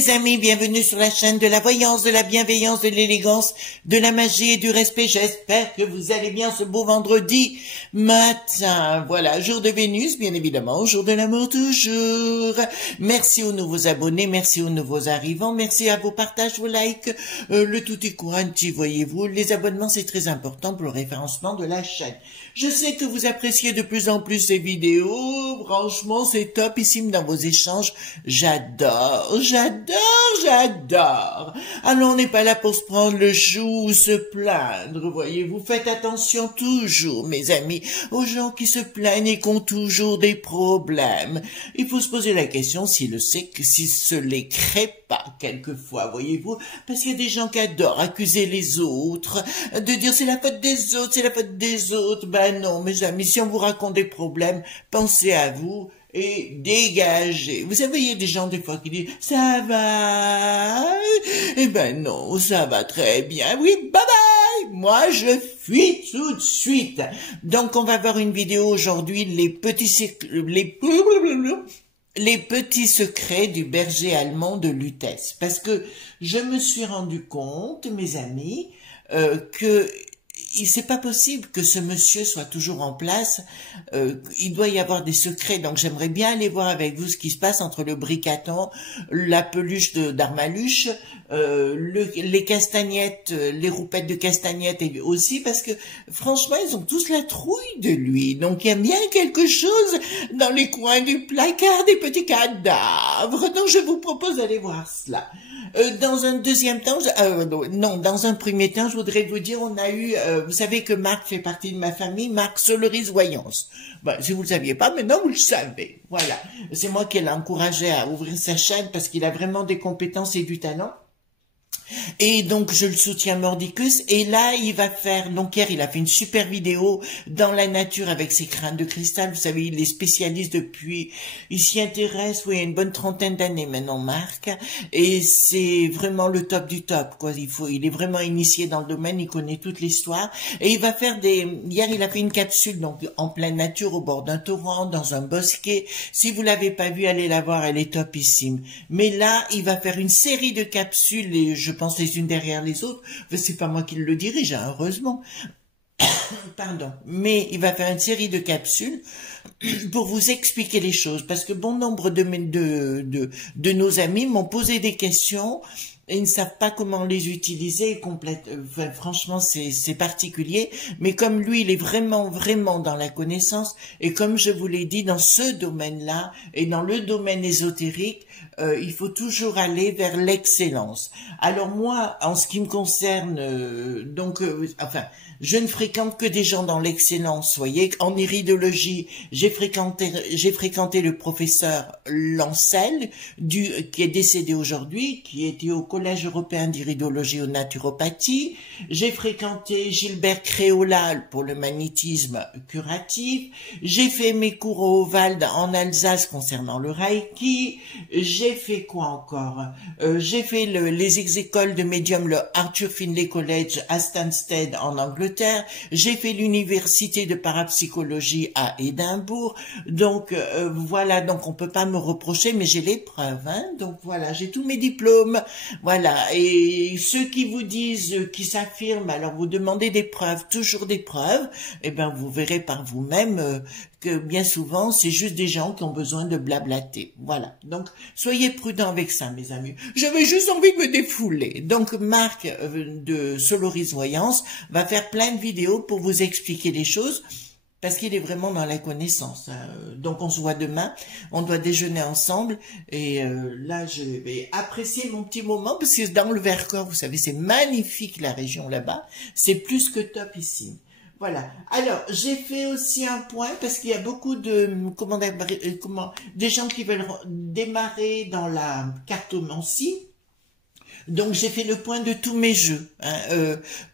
mes amis, bienvenue sur la chaîne de la voyance, de la bienveillance, de l'élégance, de la magie et du respect. J'espère que vous allez bien ce beau vendredi matin. Voilà, jour de Vénus, bien évidemment, jour de l'amour toujours. Merci aux nouveaux abonnés, merci aux nouveaux arrivants, merci à vos partages, vos likes, le tout est quanti, voyez-vous. Les abonnements, c'est très important pour le référencement de la chaîne. Je sais que vous appréciez de plus en plus ces vidéos. Franchement, c'est topissime dans vos échanges. J'adore. Alors, on n'est pas là pour se prendre le chou ou se plaindre, voyez-vous. Faites attention toujours, mes amis, aux gens qui se plaignent et qui ont toujours des problèmes. Il faut se poser la question si se les crée pas, quelquefois, voyez-vous, parce qu'il y a des gens qui adorent accuser les autres, de dire c'est la faute des autres, c'est la faute des autres. Ben non, mes amis, si on vous raconte des problèmes, pensez à vous et dégagez. Vous savez, il y a des gens des fois qui disent ça va. Eh ben non, ça va très bien. Oui, bye bye. Moi, je fuis tout de suite. Donc, on va voir une vidéo aujourd'hui, les petits secrets du berger allemand de Lutèce. Parce que je me suis rendu compte, mes amis, que c'est pas possible que ce monsieur soit toujours en place. Il doit y avoir des secrets. Donc j'aimerais bien aller voir avec vous ce qui se passe entre le bricaton, la peluche d'Armaluche, les castagnettes, les roupettes de castagnettes et aussi parce que franchement ils ont tous la trouille de lui. Donc il y a bien quelque chose dans les coins du placard, des petits cadavres. Donc je vous propose d'aller voir cela. Dans un deuxième temps, dans un premier temps, je voudrais vous dire, on a eu, vous savez que Marc fait partie de ma famille, Marc Soloris Voyance. Ben, si vous le saviez pas, maintenant vous le savez. Voilà. C'est moi qui l'ai encouragé à ouvrir sa chaîne parce qu'il a vraiment des compétences et du talent. Et donc je le soutiens mordicus et là il va faire, donc hier il a fait une super vidéo dans la nature avec ses crânes de cristal, vous savez il est spécialiste depuis, il s'y intéresse, oui, il y a une bonne trentaine d'années maintenant Marc, et c'est vraiment le top du top, quoi. Il est vraiment initié dans le domaine, il connaît toute l'histoire, et il va faire hier il a fait une capsule donc en pleine nature au bord d'un torrent, dans un bosquet. Si vous l'avez pas vue, allez la voir, elle est topissime. Mais là il va faire une série de capsules et je pense les unes derrière les autres, c'est pas moi qui le dirige, hein, heureusement. Pardon. Mais il va faire une série de capsules pour vous expliquer les choses, parce que bon nombre de nos amis m'ont posé des questions et ils ne savent pas comment les utiliser. Enfin, franchement, c'est particulier. Mais comme lui, il est vraiment dans la connaissance, et comme je vous l'ai dit, dans ce domaine-là, et dans le domaine ésotérique, il faut toujours aller vers l'excellence. Alors moi, en ce qui me concerne, je ne fréquente que des gens dans l'excellence, voyez. En iridologie, j'ai fréquenté le professeur Lancel, qui est décédé aujourd'hui, qui était au Collège européen d'iridologie et naturopathie. J'ai fréquenté Gilbert Créola pour le magnétisme curatif. J'ai fait mes cours au Wald en Alsace concernant le Reiki. J'ai fait quoi encore? J'ai fait les écoles de médium, le Arthur Findlay College à Stansted en Angleterre. J'ai fait l'université de parapsychologie à Édimbourg. Donc voilà, donc on peut pas me reprocher, mais j'ai les preuves, hein. Donc voilà, j'ai tous mes diplômes. Voilà, et ceux qui vous disent, qui s'affirment, alors vous demandez des preuves, toujours des preuves, eh ben vous verrez par vous-même que bien souvent, c'est juste des gens qui ont besoin de blablater. Voilà. Donc, soyez prudents avec ça, mes amis. J'avais juste envie de me défouler. Donc, Marc de Soloris Voyance va faire plein de vidéos pour vous expliquer les choses, parce qu'il est vraiment dans la connaissance. Donc, on se voit demain. On doit déjeuner ensemble. Et là, je vais apprécier mon petit moment, parce que dans le Vercors, vous savez, c'est magnifique la région là-bas. C'est plus que top ici. Voilà. Alors, j'ai fait aussi un point parce qu'il y a beaucoup de des gens qui veulent démarrer dans la cartomancie. Donc, j'ai fait le point de tous mes jeux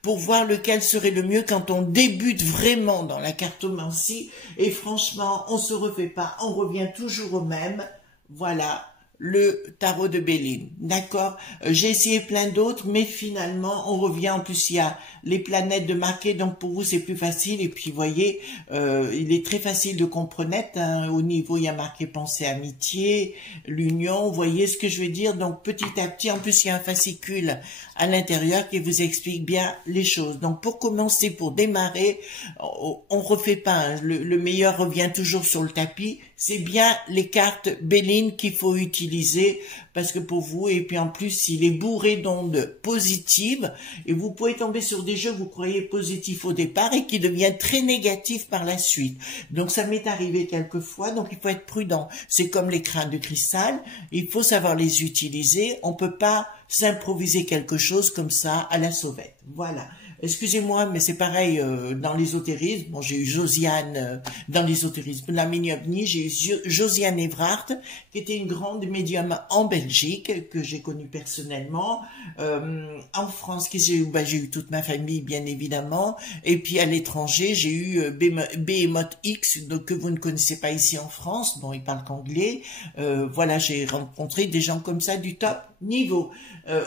pour voir lequel serait le mieux quand on débute vraiment dans la cartomancie. Et franchement, on se refait pas, on revient toujours au même. Voilà. le tarot de Béline, d'accord. J'ai essayé plein d'autres, mais finalement, on revient. En plus, il y a les planètes de marquer, donc pour vous, c'est plus facile. Et puis, vous voyez, il est très facile de comprendre. Hein. Au niveau, il y a marqué pensée, amitié, l'union. Vous voyez ce que je veux dire? Donc, petit à petit, en plus, il y a un fascicule à l'intérieur qui vous explique bien les choses. Donc, pour commencer, pour démarrer, on refait pas. Hein. Le meilleur revient toujours sur le tapis. C'est bien les cartes Béline qu'il faut utiliser parce que pour vous, et puis en plus, il est bourré d'ondes positives et vous pouvez tomber sur des jeux que vous croyez positifs au départ et qui deviennent très négatifs par la suite. Donc ça m'est arrivé quelquefois, donc il faut être prudent. C'est comme les crânes de cristal, il faut savoir les utiliser. On peut pas s'improviser quelque chose comme ça à la sauvette. Voilà. Excusez-moi, mais c'est pareil dans l'ésotérisme. Bon, j'ai eu Josiane dans l'ésotérisme, la mini-ovni, j'ai eu Josiane Evrard, qui était une grande médium en Belgique, que j'ai connue personnellement. En France, j'ai eu toute ma famille, bien évidemment. Et puis à l'étranger, j'ai eu Behemoth X, donc, que vous ne connaissez pas ici en France. Bon, il parle qu'anglais. Voilà, j'ai rencontré des gens comme ça du top niveau.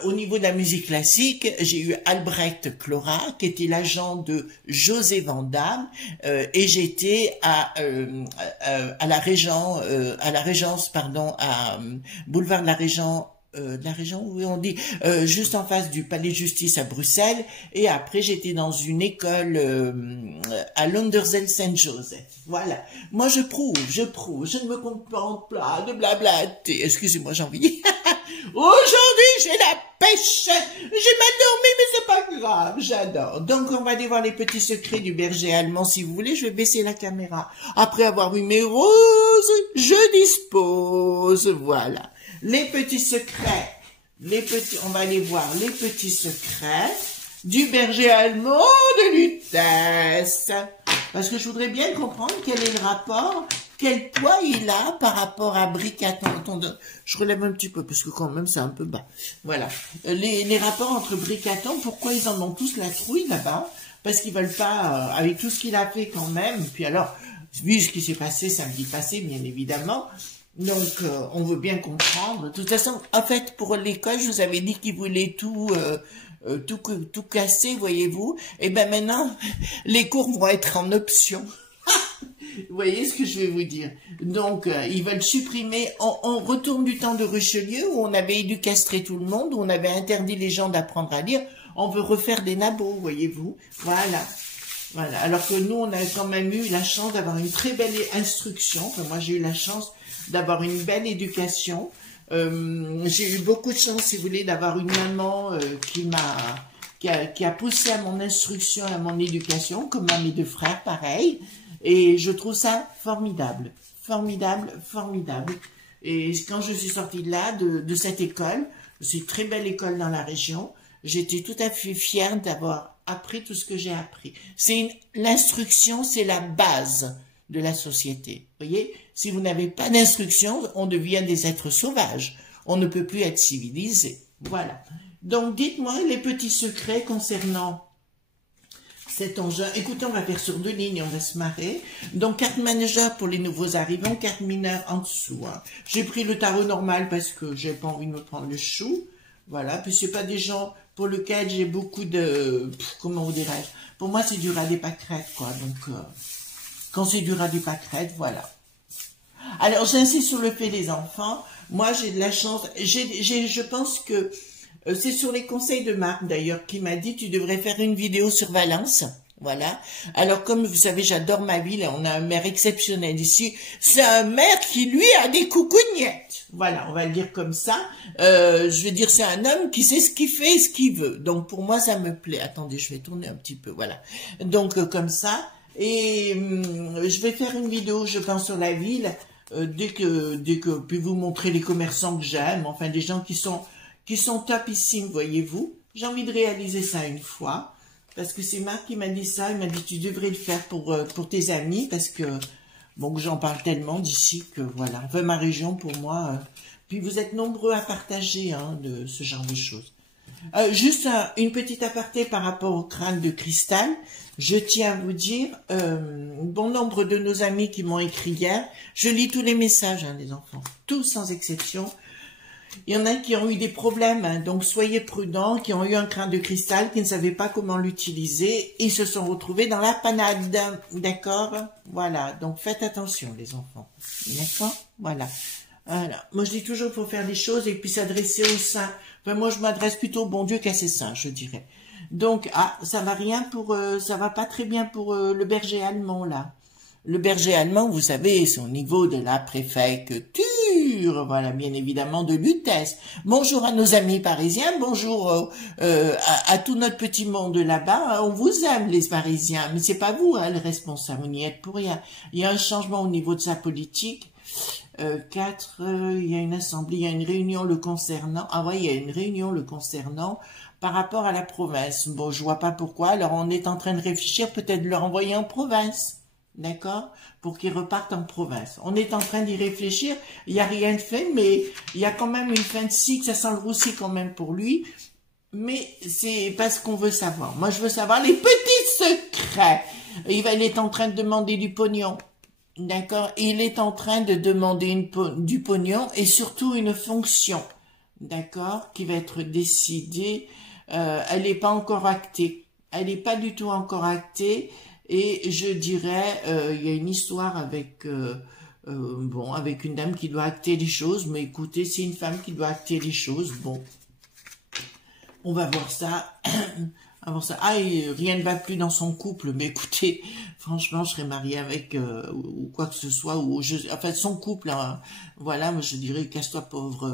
Au niveau de la musique classique, j'ai eu Albrecht Clara, qui était l'agent de José Van Damme, et j'étais à la Régence, pardon, à boulevard de la Régent, oui, on dit, juste en face du Palais de Justice à Bruxelles, et après j'étais dans une école à Londerzeel Saint-Joseph. Voilà. Moi je prouve, je ne me contente pas de blablater. Excusez-moi, j'ai envie. Aujourd'hui, j'ai la pêche. J'ai mal dormi, mais c'est pas grave. J'adore. Donc, on va aller voir les petits secrets du berger allemand. Si vous voulez, je vais baisser la caméra. Après avoir vu mes roses, je dispose. Voilà. Les petits secrets. On va aller voir les petits secrets du berger allemand de Lutèce. Parce que je voudrais bien comprendre quel est le rapport, quel poids il a par rapport à Bricaton. Attendez, je relève un petit peu parce que quand même c'est un peu bas. Voilà. Les rapports entre Bricaton, pourquoi ils en ont tous la trouille là-bas? Parce qu'ils veulent pas, avec tout ce qu'il a fait quand même. Puis alors, vu ce qui s'est passé samedi passé, bien évidemment. Donc, on veut bien comprendre. De toute façon, en fait, pour l'école, je vous avais dit qu'ils voulaient tout casser, voyez-vous. Et ben maintenant, les cours vont être en option. Vous voyez ce que je vais vous dire. Donc, ils veulent supprimer. On retourne du temps de Richelieu où on avait éducastré tout le monde, où on avait interdit les gens d'apprendre à lire. On veut refaire des nabots, voyez-vous. Voilà. Voilà. Alors que nous, on a quand même eu la chance d'avoir une très belle instruction. Enfin, moi, j'ai eu la chance d'avoir une belle éducation. J'ai eu beaucoup de chance, si vous voulez, d'avoir une maman qui a poussé à mon instruction, à mon éducation, comme à mes deux frères, pareil. Et je trouve ça formidable, formidable, formidable. Et quand je suis sortie de là, de cette école, c'est une très belle école dans la région, j'étais tout à fait fière d'avoir appris tout ce que j'ai appris. L'instruction, c'est la base de la société. Vous voyez, si vous n'avez pas d'instruction, on devient des êtres sauvages. On ne peut plus être civilisé. Voilà. Donc, dites-moi les petits secrets concernant cet engin. Écoutez, on va faire sur 2 lignes, on va se marrer. Donc, carte manager pour les nouveaux arrivants, carte mineur en dessous. Hein. J'ai pris le tarot normal parce que j'ai pas envie de me prendre le chou. Voilà. Puis, c'est pas des gens pour lesquels j'ai beaucoup de... comment vous dirais-je? Pour moi, c'est du rat des pâquerettes, quoi. Donc, quand c'est du rat des pâquerettes, voilà. Alors, j'insiste sur le fait des enfants. Moi, j'ai de la chance. Je pense que c'est sur les conseils de Marc, d'ailleurs, qui m'a dit, tu devrais faire une vidéo sur Valence. Voilà. Alors, comme vous savez, j'adore ma ville. On a un maire exceptionnel ici. C'est un maire qui, lui, a des coucougnettes. Voilà, on va le dire comme ça. Je veux dire, c'est un homme qui sait ce qu'il fait et ce qu'il veut. Donc, pour moi, ça me plaît. Attendez, je vais tourner un petit peu. Voilà. Donc, comme ça. Et je vais faire une vidéo, je pense, sur la ville. Dès que puis vous montrer les commerçants que j'aime, enfin des gens qui sont topissimes, voyez-vous. J'ai envie de réaliser ça une fois, parce que c'est Marc qui m'a dit ça, il m'a dit tu devrais le faire pour tes amis, parce que bon, que j'en parle tellement d'ici que voilà, enfin ma région pour moi, puis vous êtes nombreux à partager de ce genre de choses. Juste une petite aparté par rapport au crâne de cristal. Je tiens à vous dire, bon nombre de nos amis qui m'ont écrit hier, je lis tous les messages, les enfants, tous sans exception. Il y en a qui ont eu des problèmes, hein, donc soyez prudents, qui ont eu un crin de cristal, qui ne savaient pas comment l'utiliser, et se sont retrouvés dans la panade, d'accord? Voilà, donc faites attention les enfants, d'accord? Voilà. Voilà. Moi je dis toujours qu'il faut faire des choses et puis s'adresser aux saints. Enfin, moi je m'adresse plutôt au bon Dieu qu'à ses saints, je dirais. Donc, ah, ça va rien pour, ça va pas très bien pour le berger allemand là. Le berger allemand, vous savez, c'est au niveau de la préfecture, voilà, bien évidemment, de Lutèce. Bonjour à nos amis parisiens, bonjour à tout notre petit monde là-bas. On vous aime, les Parisiens, mais c'est pas vous, hein, le responsable, vous n'y êtes pour rien. Il y a un changement au niveau de sa politique. 4, il y a une assemblée, il y a une réunion le concernant. Ah ouais, il y a une réunion le concernant par rapport à la province. Bon, je vois pas pourquoi. Alors, on est en train de réfléchir, peut-être de le renvoyer en province. D'accord? Pour qu'il reparte en province. On est en train d'y réfléchir. Il n'y a rien de fait, mais il y a quand même une fin de cycle. Ça sent le roussi quand même pour lui. Mais c'est pas ce qu'on veut savoir. Moi, je veux savoir les petits secrets. Il est en train de demander du pognon. D'accord? Il est en train de demander du pognon et surtout une fonction. D'accord? Qui va être décidée. Elle n'est pas encore actée. Elle n'est pas du tout encore actée. Et je dirais, il y a une histoire avec, bon, avec une dame qui doit acter les choses. Mais écoutez, c'est une femme qui doit acter les choses. Bon, on va voir ça. Avant ça, ah, et rien ne va plus dans son couple. Mais écoutez, franchement, je serais mariée avec ou quoi que ce soit. Ou enfin, son couple, hein, voilà, moi je dirais, casse-toi pauvre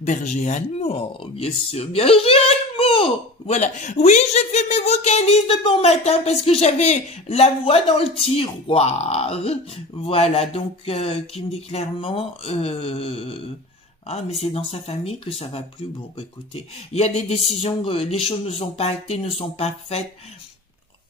berger allemand, bien sûr, berger allemand. Voilà. Oui, j'ai fait mes vocalises de bon matin parce que j'avais la voix dans le tiroir. Voilà, donc qui me dit clairement. Ah, mais c'est dans sa famille que ça va plus. Bon, bah, écoutez, il y a des décisions, les choses ne sont pas actées, ne sont pas faites.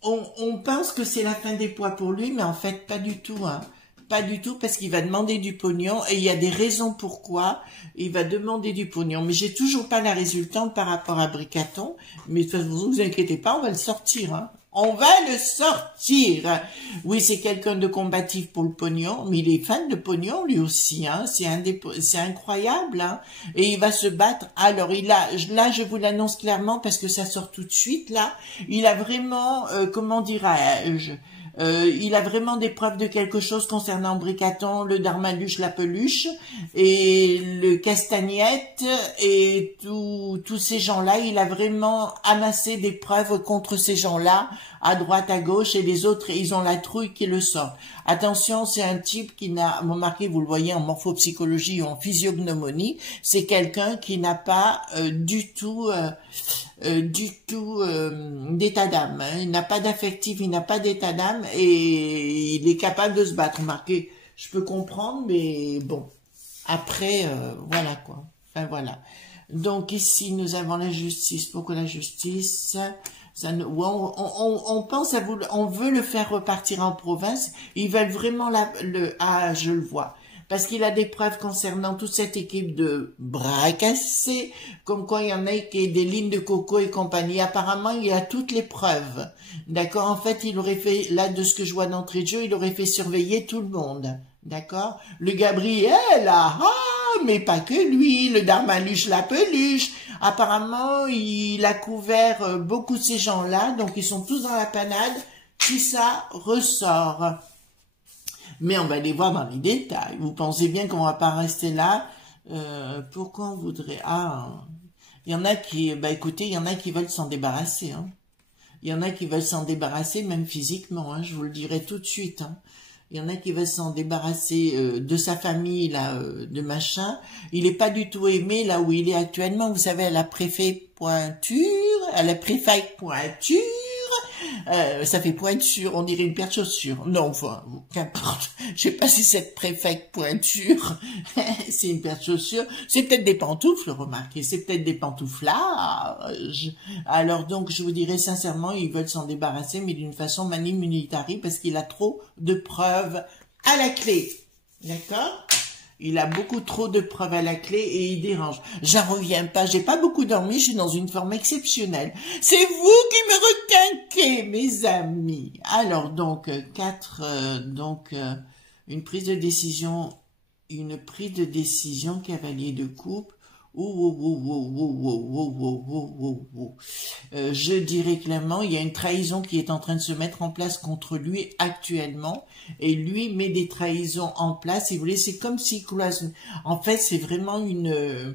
On pense que c'est la fin des pois pour lui, mais en fait, pas du tout, hein. Pas du tout, parce qu'il va demander du pognon, et il y a des raisons pourquoi il va demander du pognon. Mais j'ai toujours pas la résultante par rapport à Bricaton, mais de toute façon, vous inquiétez pas, on va le sortir, hein. On va le sortir. Oui, c'est quelqu'un de combatif pour le pognon, mais il est fan de pognon lui aussi, hein. C'est incroyable, hein. Et il va se battre. Alors, là, je vous l'annonce clairement parce que ça sort tout de suite, là. Il a vraiment, comment dirais-je, il a vraiment des preuves de quelque chose concernant Bricaton, le Darmaluche, la Peluche, et le Castagnette, et tous ces gens-là. Il a vraiment amassé des preuves contre ces gens-là, à droite, à gauche, et les autres, ils ont la trouille qui le sort. Attention, c'est un type qui n'a, remarquez, vous le voyez en morphopsychologie ou en physiognomonie, c'est quelqu'un qui n'a pas du tout d'état d'âme. Hein. Il n'a pas d'affectif, il n'a pas d'état d'âme et il est capable de se battre. Remarquez, je peux comprendre, mais bon, après, voilà quoi. Enfin voilà. Donc ici, nous avons la justice. Pourquoi la justice? Ça ne, on pense à vous, on veut le faire repartir en province. Ils veulent vraiment ah, je le vois. Parce qu'il a des preuves concernant toute cette équipe de bras cassés, comme quoi il y en a qui est des lignes de coco et compagnie. Apparemment, il y a toutes les preuves. D'accord? En fait, il aurait fait, là, de ce que je vois d'entrée de jeu, il aurait fait surveiller tout le monde. D'accord? Le Gabriel, ah, mais pas que lui, le Darmaluche, la Peluche. Apparemment, il a couvert beaucoup de ces gens-là, donc ils sont tous dans la panade, puis ça ressort. Mais on va les voir dans les détails. Vous pensez bien qu'on va pas rester là. Pourquoi on voudrait... Ah, il y en a qui... Bah écoutez, il y en a qui veulent s'en débarrasser. Hein. Il y en a qui veulent s'en débarrasser, même physiquement. Hein, je vous le dirai tout de suite. Hein. Il y en a qui veulent s'en débarrasser de sa famille, là, de machin. Il n'est pas du tout aimé là où il est actuellement. Vous savez, à la préfecture, ça fait pointure, on dirait une paire de chaussures. Non, enfin, qu'importe. Je sais pas si cette préfecte pointure, c'est une paire de chaussures. C'est peut-être des pantoufles, remarquez. C'est peut-être des pantouflages. Alors donc, je vous dirais sincèrement, ils veulent s'en débarrasser, mais d'une façon mani militari, parce qu'il a trop de preuves à la clé. D'accord? Il a beaucoup trop de preuves à la clé et il dérange. J'en reviens pas, j'ai pas beaucoup dormi, je suis dans une forme exceptionnelle. C'est vous qui me requinquez, mes amis. Alors donc, une prise de décision, cavalier de coupe. Je dirais clairement, il y a une trahison qui est en train de se mettre en place contre lui actuellement, et lui met des trahisons en place. Si vous voulez, c'est comme si, en fait, c'est vraiment une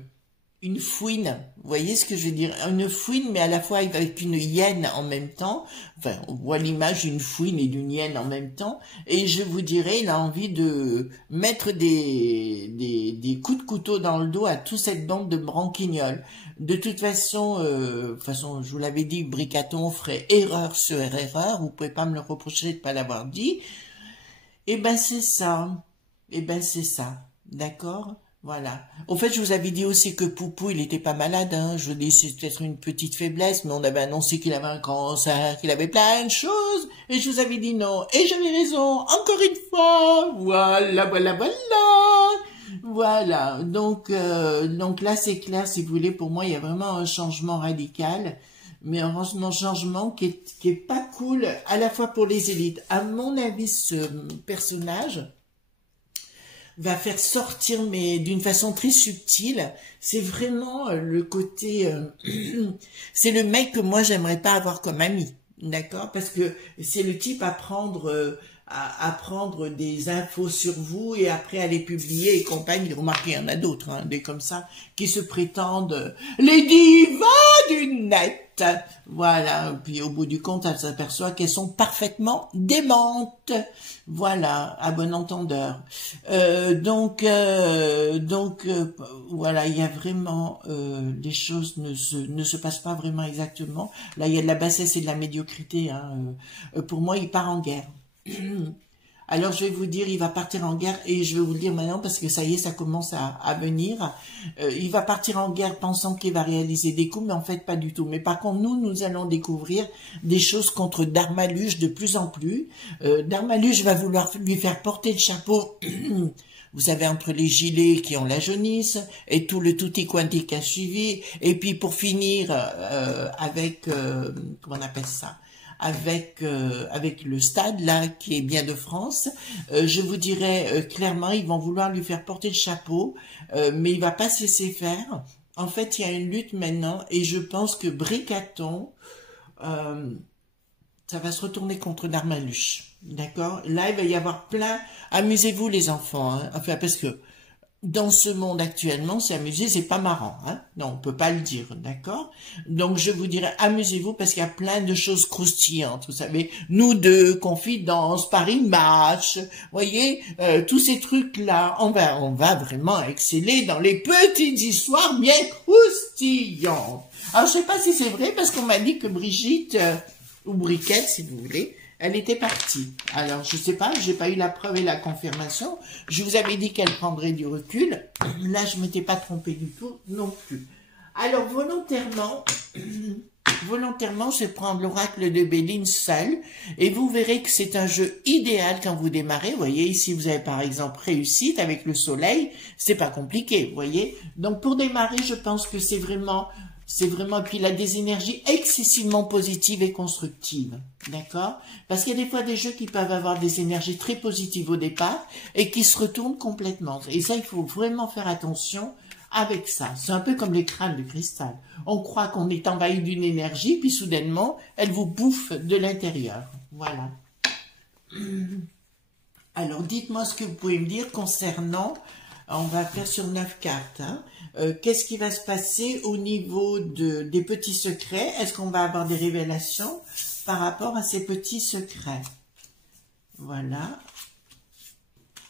fouine, vous voyez ce que je veux dire? Une fouine, mais à la fois avec une hyène en même temps. Enfin, on voit l'image d'une fouine et d'une hyène en même temps. Et je vous dirais, il a envie de mettre des coups de couteau dans le dos à toute cette bande de branquignoles. De toute façon, je vous l'avais dit, Bricaton ferait erreur sur erreur. Vous pouvez pas me le reprocher de pas l'avoir dit. Eh ben, c'est ça. Eh ben, c'est ça. D'accord? Voilà. Au fait, je vous avais dit aussi que Poupou, il était pas malade, hein. Je vous dis, c'est peut-être une petite faiblesse, mais on avait annoncé qu'il avait un cancer, qu'il avait plein de choses, et je vous avais dit non. Et j'avais raison, encore une fois. Voilà, voilà, voilà. Voilà. Donc là, c'est clair, si vous voulez, pour moi, il y a vraiment un changement radical, mais un changement qui est pas cool, à la fois pour les élites. À mon avis, ce personnage va faire sortir, mais d'une façon très subtile. C'est vraiment le côté... c'est le mec que moi, j'aimerais pas avoir comme ami. D'accord? Parce que c'est le type à prendre des infos sur vous et après à les publier et compagnie. Remarquez, il y en a d'autres, hein, des comme ça, qui se prétendent les divas du net. Voilà, puis au bout du compte, elle s'aperçoit qu'elles sont parfaitement démentes. Voilà, à bon entendeur. Voilà, il y a vraiment les choses ne se passent pas vraiment exactement. Là, il y a de la bassesse et de la médiocrité. Hein. Pour moi, il part en guerre. Alors je vais vous dire, il va partir en guerre, et je vais vous le dire maintenant parce que ça y est, ça commence à venir. Il va partir en guerre pensant qu'il va réaliser des coups, mais en fait pas du tout. Mais par contre, nous allons découvrir des choses contre Darmaluche de plus en plus. Darmaluche va vouloir lui faire porter le chapeau. Vous savez, entre les gilets qui ont la jaunisse et tout le tutti quanti qui a suivi, et puis pour finir avec comment on appelle ça, avec le stade là qui est bien de France, je vous dirais clairement, ils vont vouloir lui faire porter le chapeau, mais il va pas se laisser faire. En fait, il y a une lutte maintenant, et je pense que Bricaton, ça va se retourner contre Darmaluche. D'accord? Là, il va y avoir plein... Amusez-vous les enfants, hein. Enfin, parce que dans ce monde actuellement, s'amuser, c'est pas marrant, hein. Non, on peut pas le dire, d'accord? Donc, je vous dirais, amusez-vous parce qu'il y a plein de choses croustillantes. Vous savez, nous deux, Confidence, Paris Match, voyez, tous ces trucs-là, on va vraiment exceller dans les petites histoires bien croustillantes. Alors, je sais pas si c'est vrai parce qu'on m'a dit que Brigitte, ou Briquette, si vous voulez, elle était partie. Alors, je sais pas, j'ai pas eu la preuve et la confirmation. Je vous avais dit qu'elle prendrait du recul. Là, je m'étais pas trompée du tout non plus. Alors, volontairement, je vais prendre l'oracle de Béline seul, et vous verrez que c'est un jeu idéal quand vous démarrez. Vous voyez, ici, vous avez par exemple réussite avec le soleil. C'est pas compliqué, vous voyez. Donc, pour démarrer, je pense que c'est vraiment, puis il a des énergies excessivement positives et constructives, d'accord? Parce qu'il y a des fois des jeux qui peuvent avoir des énergies très positives au départ et qui se retournent complètement. Et ça, il faut vraiment faire attention avec ça. C'est un peu comme les crânes de cristal. On croit qu'on est envahi d'une énergie, puis soudainement, elle vous bouffe de l'intérieur. Voilà. Alors, dites-moi ce que vous pouvez me dire concernant... On va faire sur 9 cartes. Hein. Qu'est-ce qui va se passer au niveau des petits secrets? Est-ce qu'on va avoir des révélations par rapport à ces petits secrets? Voilà.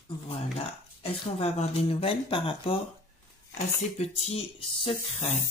Voilà. Est-ce qu'on va avoir des nouvelles par rapport à ces petits secrets?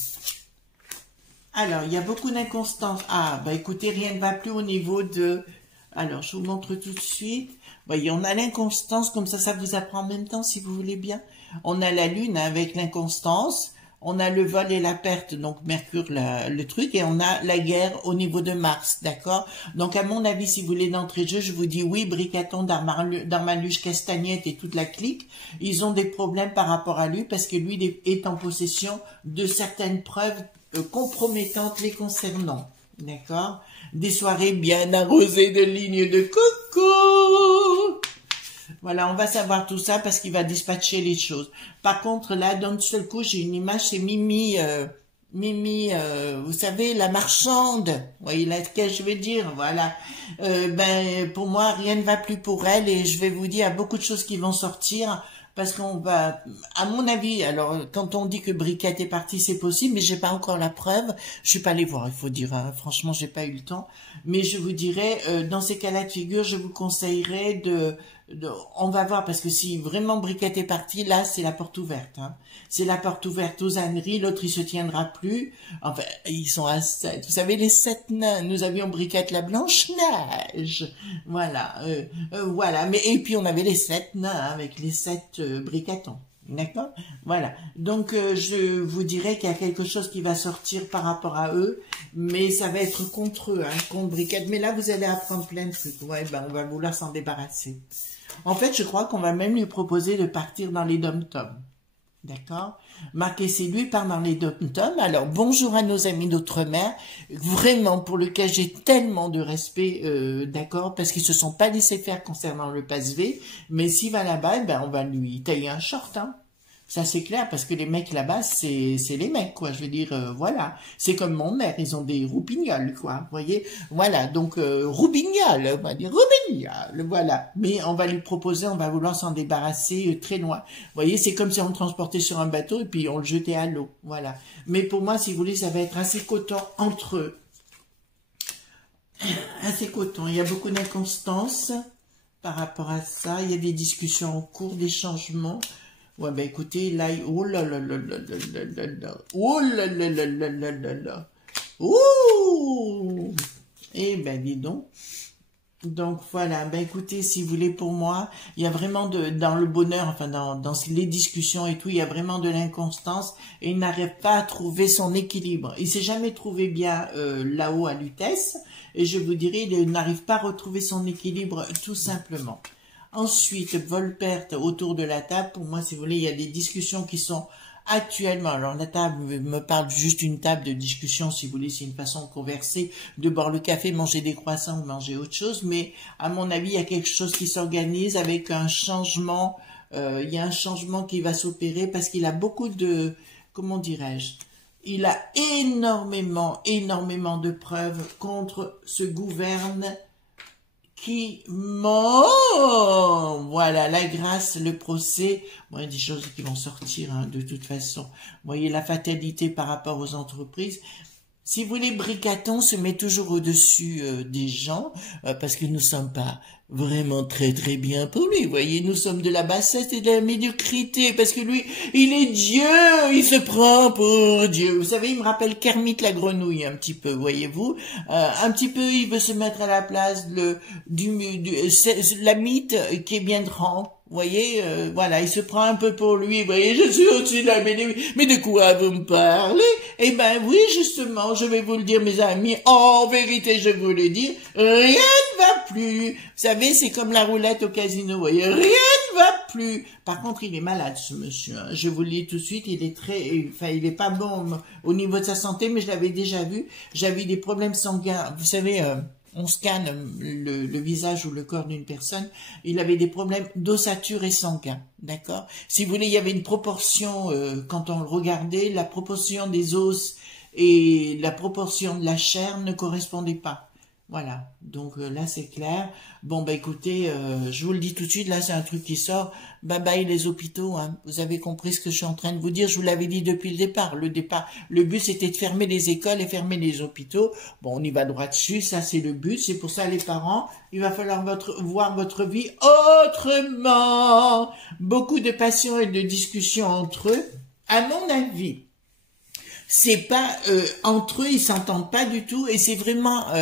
Alors, il y a beaucoup d'inconstance. Ah, bah écoutez, rien ne va plus au niveau de... Alors, je vous montre tout de suite. Voyez, on a l'inconstance, comme ça vous apprend en même temps, si vous voulez bien. On a la lune avec l'inconstance, on a le vol et la perte, donc Mercure, le truc, et on a la guerre au niveau de Mars, d'accord? Donc, à mon avis, si vous voulez d'entrée de jeu, je vous dis oui, Bricaton, Darmaluche, Castagnette et toute la clique, ils ont des problèmes par rapport à lui, parce que lui est en possession de certaines preuves compromettantes les concernant, d'accord? Des soirées bien arrosées de lignes de coco. Voilà, on va savoir tout ça parce qu'il va dispatcher les choses. Par contre, là, d'un seul coup, j'ai une image, c'est Mimi, vous savez, la marchande. Vous voyez laquelle je vais dire, voilà. Ben, pour moi, rien ne va plus pour elle et je vais vous dire, il y a beaucoup de choses qui vont sortir. Parce qu'on va, à mon avis, alors quand on dit que Briquette est partie, c'est possible, mais j'ai pas encore la preuve. Je suis pas allée voir, il faut dire. Hein. Franchement, j'ai pas eu le temps. Mais je vous dirais, dans ces cas-là de figure, je vous conseillerais on va voir parce que si vraiment Briquette est partie, là, c'est la porte ouverte. Hein. C'est la porte ouverte aux âneries. L'autre, il se tiendra plus. Enfin, ils sont à 7. Vous savez, les 7 nains. Nous avions Briquette la Blanche-Neige. Voilà, voilà. Mais et puis on avait les 7 nains hein, avec les 7 bricatons. D'accord. Voilà. Donc je vous dirais qu'il y a quelque chose qui va sortir par rapport à eux, mais ça va être contre eux, hein, contre Briquette. Mais là, vous allez apprendre plein de trucs. Ouais, ben on va vouloir s'en débarrasser. En fait, je crois qu'on va même lui proposer de partir dans les dom-toms. D'accord. Marquez, c'est lui part dans les dom-toms. Alors, bonjour à nos amis d'outre-mer, vraiment pour lequel j'ai tellement de respect, d'accord, parce qu'ils se sont pas laissés faire concernant le passe-V, mais s'il va là-bas, ben on va lui tailler un short, hein. Ça c'est clair, parce que les mecs là-bas, c'est les mecs, quoi. Je veux dire, voilà. C'est comme mon maire, ils ont des roupignoles, quoi. Vous voyez, voilà. Donc, roubignol, on va dire roubignol, voilà. Mais on va lui proposer, on va vouloir s'en débarrasser très loin. Vous voyez, c'est comme si on le transportait sur un bateau et puis on le jetait à l'eau, voilà. Mais pour moi, si vous voulez, ça va être assez coton entre eux. Assez coton. Il y a beaucoup d'inconstance par rapport à ça. Il y a des discussions en cours, des changements. Ouais, ben écoutez, là, oh là là là là là là là là, oh là là là là là là là, ouh, eh ben dis donc. Donc voilà, ben écoutez, si vous voulez pour moi, il y a vraiment dans le bonheur, enfin dans les discussions et tout, il y a vraiment de l'inconstance et il n'arrive pas à trouver son équilibre. Il s'est jamais trouvé bien là-haut à Lutèce et je vous dirais, il n'arrive pas à retrouver son équilibre tout simplement. Ensuite, Volpert autour de la table, pour moi, si vous voulez, il y a des discussions qui sont actuellement, alors la table me parle juste d'une table de discussion, si vous voulez, c'est une façon de converser, de boire le café, manger des croissants ou manger autre chose, mais à mon avis, il y a quelque chose qui s'organise avec un changement, il y a un changement qui va s'opérer parce qu'il a beaucoup de, comment dirais-je, il a énormément de preuves contre ce gouverne qui ment. Voilà, la grâce, le procès. Bon, il y a des choses qui vont sortir hein, de toute façon. Vous voyez, la fatalité par rapport aux entreprises. Si vous voulez, Bricaton se met toujours au-dessus des gens, parce que nous sommes pas vraiment très bien pour lui. Vous voyez, nous sommes de la bassesse et de la médiocrité, parce que lui, il est Dieu, il se prend pour Dieu. Vous savez, il me rappelle Kermit la grenouille un petit peu, voyez-vous. Un petit peu, il veut se mettre à la place la mythe qui est bien grand. Vous voyez, voilà, il se prend un peu pour lui, vous voyez, je suis au-dessus de la mais de quoi vous me parlez? Eh ben oui, justement, je vais vous le dire, mes amis, en vérité, je vous le dis, rien ne va plus. Vous savez, c'est comme la roulette au casino, vous voyez, rien ne va plus. Par contre, il est malade, ce monsieur, hein. Je vous le dis tout de suite, il est enfin, il est pas bon au niveau de sa santé, mais je l'avais déjà vu, j'avais des problèmes sanguins, vous savez, on scanne le visage ou le corps d'une personne, il avait des problèmes d'ossature et sanguin, d'accord? Si vous voulez, il y avait une proportion, quand on le regardait, la proportion des os et la proportion de la chair ne correspondaient pas. Voilà, donc là c'est clair. Bon bah écoutez, je vous le dis tout de suite, là c'est un truc qui sort, bye bye les hôpitaux, hein. Vous avez compris ce que je suis en train de vous dire, je vous l'avais dit depuis le départ. Le but c'était de fermer les écoles et fermer les hôpitaux. Bon, on y va droit dessus, ça c'est le but, c'est pour ça les parents, il va falloir voir votre vie autrement. Beaucoup de passion et de discussions entre eux, à mon avis. C'est pas entre eux, ils s'entendent pas du tout et c'est vraiment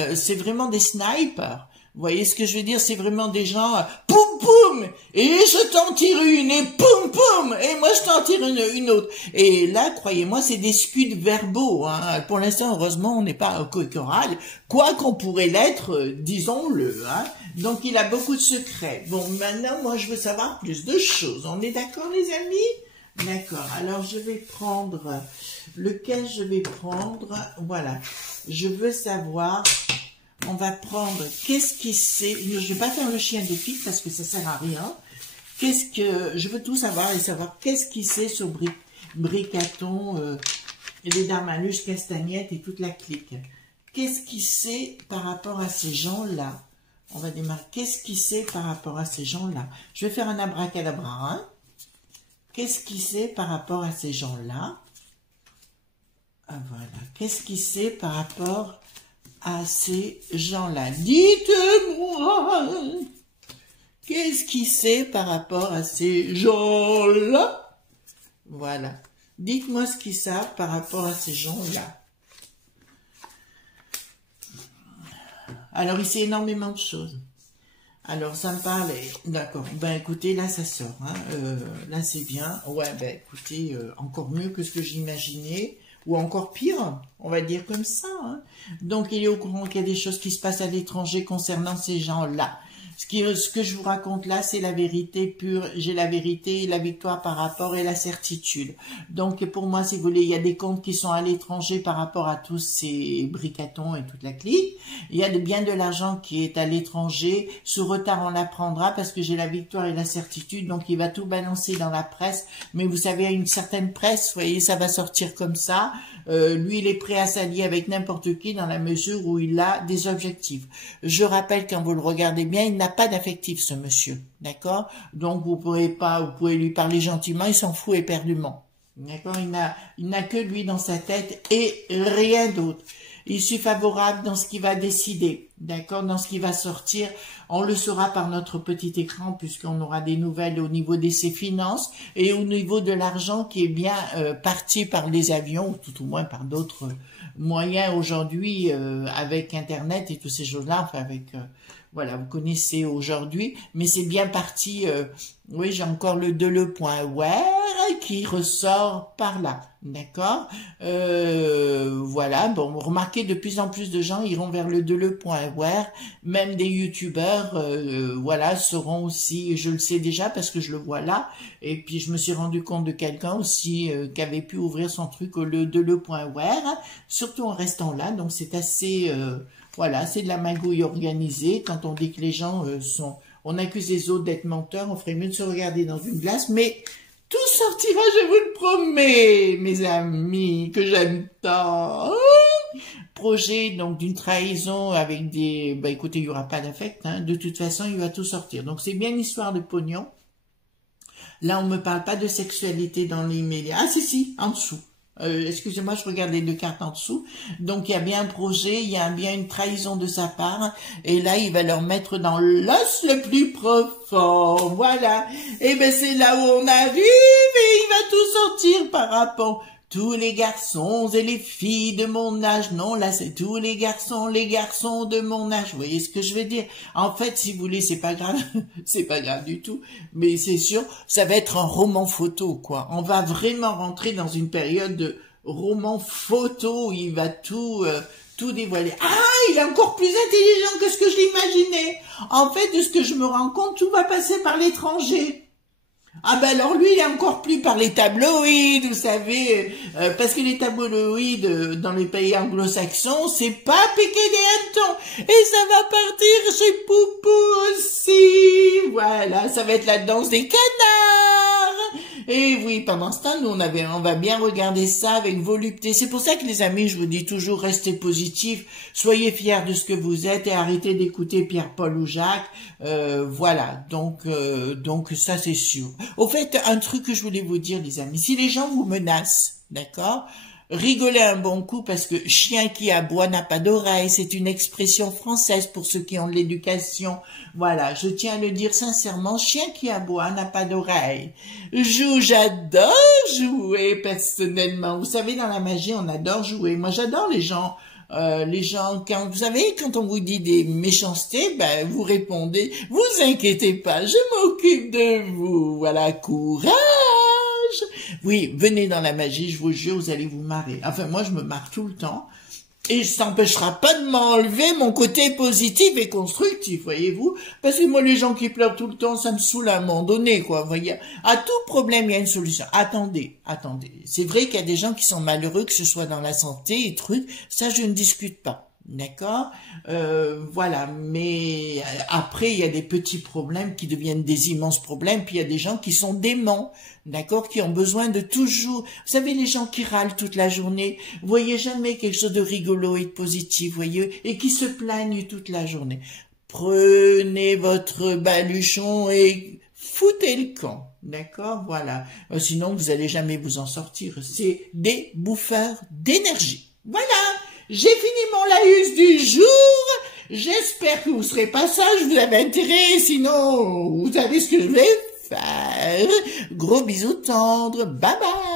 des snipers. Vous voyez ce que je veux dire? C'est vraiment des gens poum poum et je t'en tire une et poum poum et moi je t'en tire une autre. Et là, croyez-moi, c'est des scuds verbaux. Hein. Pour l'instant, heureusement, on n'est pas un choral, quoi qu'on pourrait l'être, disons-le. Hein. Donc il a beaucoup de secrets. Bon, maintenant, moi je veux savoir plus de choses. On est d'accord, les amis? D'accord. Alors je vais prendre lequel je vais prendre. Voilà. Je veux savoir. On va prendre qu'est-ce qui c'est. Je vais pas faire le chien de pique parce que ça sert à rien. je veux tout savoir et savoir qu'est-ce qui c'est sur Bricaton, les Darmanus, Castagnette et toute la clique. Qu'est-ce qui c'est par rapport à ces gens-là? On va démarrer. Qu'est-ce qui c'est par rapport à ces gens-là? Je vais faire un abracadabra, hein? Qu'est-ce qui c'est par rapport à ces gens-là? Ah, voilà. Qu'est-ce qui c'est par rapport à ces gens-là? Dites-moi! Qu'est-ce qui c'est par rapport à ces gens-là? Voilà. Dites-moi ce qu'ils savent par rapport à ces gens-là. Alors, il sait énormément de choses. Alors, ça me parle... D'accord. Ben, écoutez, là, ça sort. Hein. Là, c'est bien. Ouais, ben, écoutez, encore mieux que ce que j'imaginais. Ou encore pire, on va dire comme ça. Hein. Donc, il est au courant qu'il y a des choses qui se passent à l'étranger concernant ces gens-là. Ce que je vous raconte là, c'est la vérité pure. J'ai la vérité et la victoire par rapport et la certitude. Donc, pour moi, si vous voulez, il y a des comptes qui sont à l'étranger par rapport à tous ces bricatons et toute la clique. Il y a bien de l'argent qui est à l'étranger. Sous retard, on l'apprendra parce que j'ai la victoire et la certitude. Donc, il va tout balancer dans la presse. Mais vous savez, une certaine presse, vous voyez, ça va sortir comme ça. Lui, il est prêt à s'allier avec n'importe qui dans la mesure où il a des objectifs. Je rappelle, quand vous le regardez bien, il n'a pas d'affectif, ce monsieur, d'accord? Donc, vous pouvez lui parler gentiment, il s'en fout éperdument, d'accord? Il n'a que lui dans sa tête et rien d'autre. Il suis favorable dans ce qu'il va décider, d'accord? Dans ce qui va sortir, on le saura par notre petit écran puisqu'on aura des nouvelles au niveau de ses finances et au niveau de l'argent qui est bien parti par les avions, ou tout au moins par d'autres moyens aujourd'hui avec Internet et toutes ces choses-là, enfin avec... voilà, vous connaissez aujourd'hui, mais c'est bien parti. Oui, j'ai encore le .where qui ressort par là, d'accord. Voilà, bon, remarquez, de plus en plus de gens iront vers le .where, même des youtubeurs, voilà, seront aussi, je le sais déjà parce que je le vois là, et puis je me suis rendu compte de quelqu'un aussi qui avait pu ouvrir son truc au .where, surtout en restant là, donc c'est assez... voilà, c'est de la magouille organisée. Quand on dit que les gens on accuse les autres d'être menteurs, on ferait mieux de se regarder dans une glace, mais tout sortira, je vous le promets, mes amis, que j'aime tant. Projet, donc, d'une trahison avec des... Bah, écoutez, il n'y aura pas d'affect, hein. De toute façon, il va tout sortir. Donc, c'est bien une histoire de pognon. Là, on me parle pas de sexualité dans l'immédiat. Ah, si, en dessous. Excusez-moi, je regarde les deux cartes en dessous. Donc, il y a bien un projet, il y a bien une trahison de sa part. Et là, il va leur mettre dans l'os le plus profond. Voilà. Et ben, c'est là où on arrive et il va tout sortir par rapport. Tous les garçons et les filles de mon âge. Non, là, c'est tous les garçons de mon âge. Vous voyez ce que je veux dire? En fait, si vous voulez, c'est pas grave. C'est pas grave du tout. Mais c'est sûr, ça va être un roman photo, quoi. On va vraiment rentrer dans une période de roman photo où il va tout dévoiler. Ah, il est encore plus intelligent que ce que je l'imaginais. En fait, de ce que je me rends compte, tout va passer par l'étranger. Ah ben alors lui, il est encore plus par les tabloïds, vous savez, parce que les tabloïds dans les pays anglo-saxons, c'est pas piquer des hannetons. Et ça va partir chez Poupou aussi. Voilà, ça va être la danse des canards. Et oui, pendant ce temps, nous, on va bien regarder ça avec volupté. C'est pour ça que les amis, je vous dis toujours, restez positifs, soyez fiers de ce que vous êtes et arrêtez d'écouter Pierre, Paul ou Jacques. Voilà, donc ça c'est sûr. Au fait, un truc que je voulais vous dire, les amis, si les gens vous menacent, d'accord, rigolez un bon coup parce que chien qui aboie n'a pas d'oreille, c'est une expression française pour ceux qui ont de l'éducation. Voilà, je tiens à le dire sincèrement, chien qui aboie n'a pas d'oreille. J'adore jouer personnellement. Vous savez, dans la magie, on adore jouer. Moi, j'adore les gens, quand vous savez, quand on vous dit des méchancetés, ben, vous répondez, vous inquiétez pas, je m'occupe de vous. Voilà, courage. Oui, venez dans la magie, je vous jure, vous allez vous marrer. Enfin, moi, je me marre tout le temps. Et ça n'empêchera pas de m'enlever mon côté positif et constructif, voyez-vous. Parce que moi, les gens qui pleurent tout le temps, ça me saoule à un moment donné, quoi. Voyez, à tout problème, il y a une solution. Attendez. C'est vrai qu'il y a des gens qui sont malheureux, que ce soit dans la santé et trucs. Ça, je ne discute pas. D'accord. Voilà, mais après il y a des petits problèmes qui deviennent des immenses problèmes, puis il y a des gens qui sont déments, d'accord, qui ont besoin de toujours, vous savez, les gens qui râlent toute la journée, vous voyez jamais quelque chose de rigolo et de positif, vous voyez, et qui se plaignent toute la journée. Prenez votre baluchon et foutez le camp, d'accord, voilà. Sinon vous allez jamais vous en sortir, c'est des bouffeurs d'énergie. Voilà. J'ai fini mon laïus du jour. J'espère que vous serez pas sage, vous avez intérêt, sinon vous savez ce que je vais faire. Gros bisous tendres, bye bye.